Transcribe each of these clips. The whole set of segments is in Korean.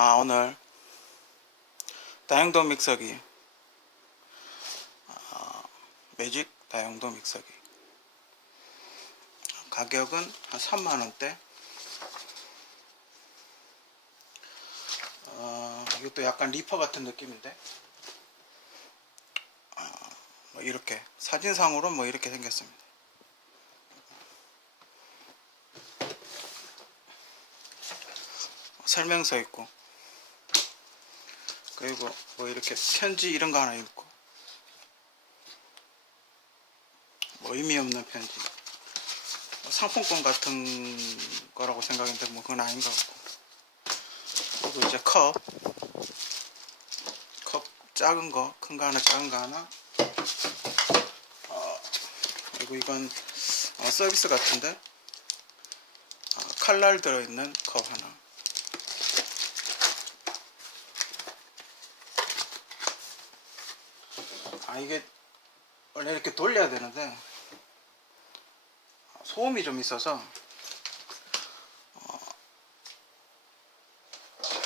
아 오늘 다용도 믹서기. 아, 매직 다용도 믹서기. 가격은 한 3만원대. 어, 이것도 약간 리퍼 같은 느낌인데. 아, 뭐 이렇게 사진상으로 뭐 이렇게 생겼습니다. 설명서 있고 그리고 뭐 이렇게 편지 이런 거 하나 있고. 뭐 의미 없는 편지. 뭐 상품권 같은 거라고 생각했는데 뭐 그건 아닌 것 같고. 그리고 이제 컵. 컵 작은 거 큰 거 하나 작은 거 하나. 어, 그리고 이건 어, 서비스 같은데? 어, 칼날 들어있는 컵 하나 아 이게 원래 이렇게 돌려야 되는데 소음이 좀 있어서 어,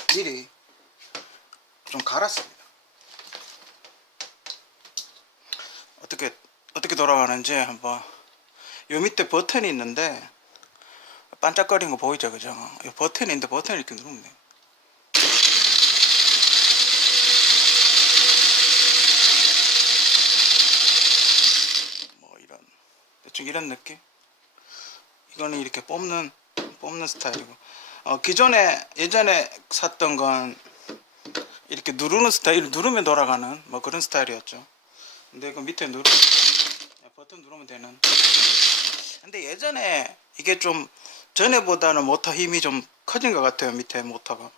미리 좀 갈았습니다. 어떻게 어떻게 돌아가는지 한번 요 밑에 버튼이 있는데 반짝거리는 거 보이죠, 그죠? 있는데 버튼을 이렇게 누르면 돼요. 뭐 이런 대충 이런 느낌? 이거는 이렇게 뽑는 뽑는 스타일이고. 어, 기존에 예전에 샀던 건 이렇게 누르는 스타일 누르면 돌아가는 뭐 그런 스타일이었죠. 근데 이거 밑에 누르 버튼 누르면 되는. 근데 예전에 이게 좀 전에보다는 모터 힘이 좀 커진 것 같아요 밑에 모터가.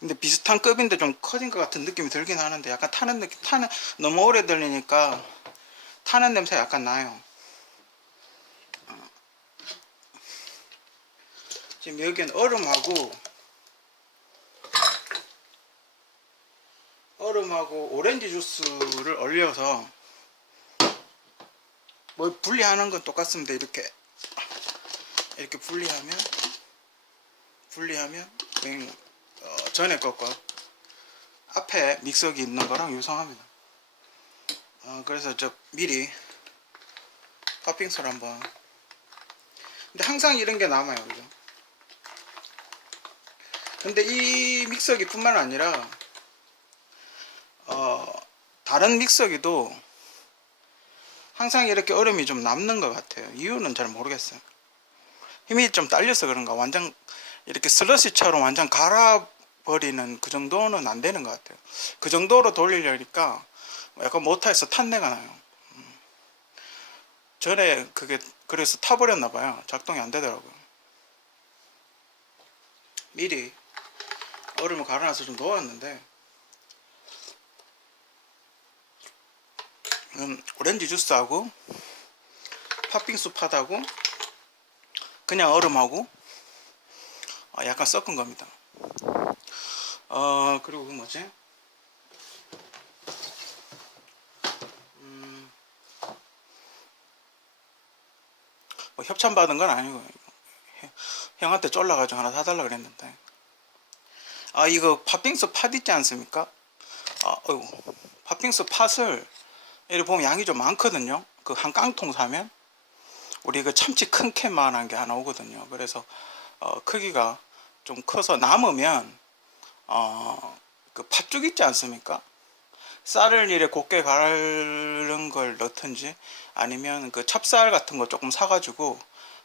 근데 비슷한 급인데 좀 커진 것 같은 느낌이 들긴 하는데 약간 타는 느낌 타는 너무 오래 들리니까 타는 냄새 가 약간 나요. 지금 여기는 얼음하고 얼음하고 오렌지 주스를 얼려서 뭘 분리하는 건 똑같습니다. 이렇게 이렇게 분리하면 분리하면 그냥, 어, 전에 것과 앞에 믹서기 있는 거랑 유사합니다. 어, 그래서 저 미리 팥빙수를 한번 근데 항상 이런 게 남아요 그죠 근데 이 믹서기 뿐만 아니라 어, 다른 믹서기도 항상 이렇게 얼음이 좀 남는 것 같아요 이유는 잘 모르겠어요 힘이 좀 딸려서 그런가 완전 이렇게 슬러시처럼 완전 갈아버리는 그 정도는 안 되는 것 같아요 그 정도로 돌리려니까 약간 모터에서 탄내가 나요. 음. 전에 그게 그래서 타버렸나 봐요. 작동이 안 되더라고요. 미리 얼음을 갈아놔서 좀 놓았는데 음, 오렌지 주스하고 팥빙수 팥하고 그냥 얼음하고 어, 약간 섞은 겁니다. 어 그리고 그 뭐지? 뭐 협찬 받은 건 아니고 형한테 쫄라가지고 하나 사달라 그랬는데 아 이거 팥빙수 팥 있지 않습니까? 아 어이구 팥빙수 팥을 이렇게 보면 양이 좀 많거든요. 그 한 깡통 사면 우리 그 참치 큰 캔만한 게 하나 오거든요. 그래서 어, 크기가 좀 커서 남으면 어, 그 팥죽 있지 않습니까? 쌀을 이래 곱게 갈은 걸 넣든지 아니면 그 찹쌀 같은 거 조금 사가지고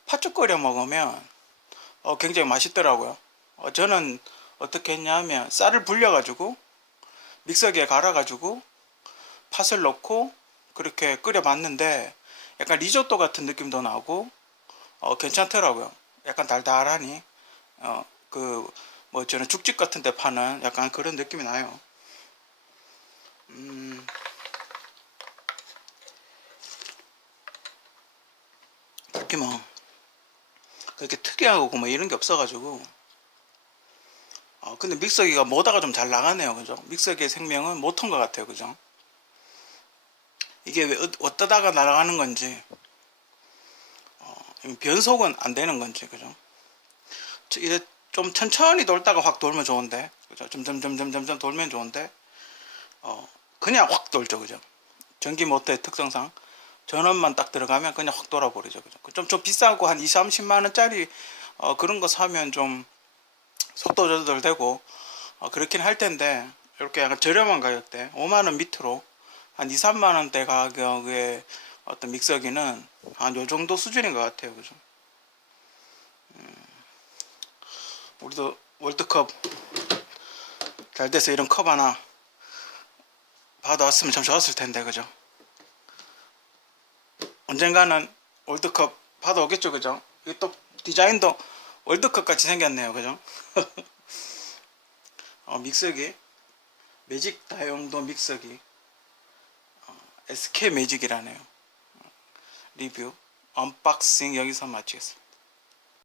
팥죽 끓여 먹으면 어, 굉장히 맛있더라고요. 어, 저는 어떻게 했냐면 쌀을 불려가지고 믹서기에 갈아가지고 팥을 넣고 그렇게 끓여봤는데 약간 리조또 같은 느낌도 나고 어, 괜찮더라고요. 약간 달달하니 어, 그뭐 저는 죽집 같은 데 파는 약간 그런 느낌이 나요. 음, 딱히 뭐 그렇게 특이하고 뭐 이런 게 없어가지고 어, 근데 믹서기가 모다가 좀 잘 나가네요. 그죠? 믹서기의 생명은 모터인 것 같아요. 그죠? 이게 왜 어- 어떠다가 날아가는 건지 어, 변속은 안 되는 건지 그죠? 저- 이래 좀 천천히 돌다가 확 돌면 좋은데 그죠? 점점 점점 점점 돌면 좋은데 어 그냥 확 돌죠, 그죠? 전기 모터의 특성상 전원만 딱 들어가면 그냥 확 돌아버리죠, 그죠? 좀좀 비싸고 한 2, 30만 원짜리 어 그런 거 사면 좀 속도 조절되고 어, 그렇긴 할 텐데 이렇게 약간 저렴한 가격대 5만 원 밑으로 한 2, 3만 원대 가격의 어떤 믹서기는 한 요 정도 수준인 것 같아요, 그죠? 음, 우리도 월드컵 잘 돼서 이런 컵 하나 받아왔으면 참 좋았을 텐데, 그죠? 언젠가는 월드컵 받아오겠죠, 그죠? 이또 디자인도 월드컵 같이 생겼네요, 그죠? 어, 믹서기 매직 다용도 믹서기 어, SK 매직이라네요. 리뷰 언박싱 여기서 마치겠습니다.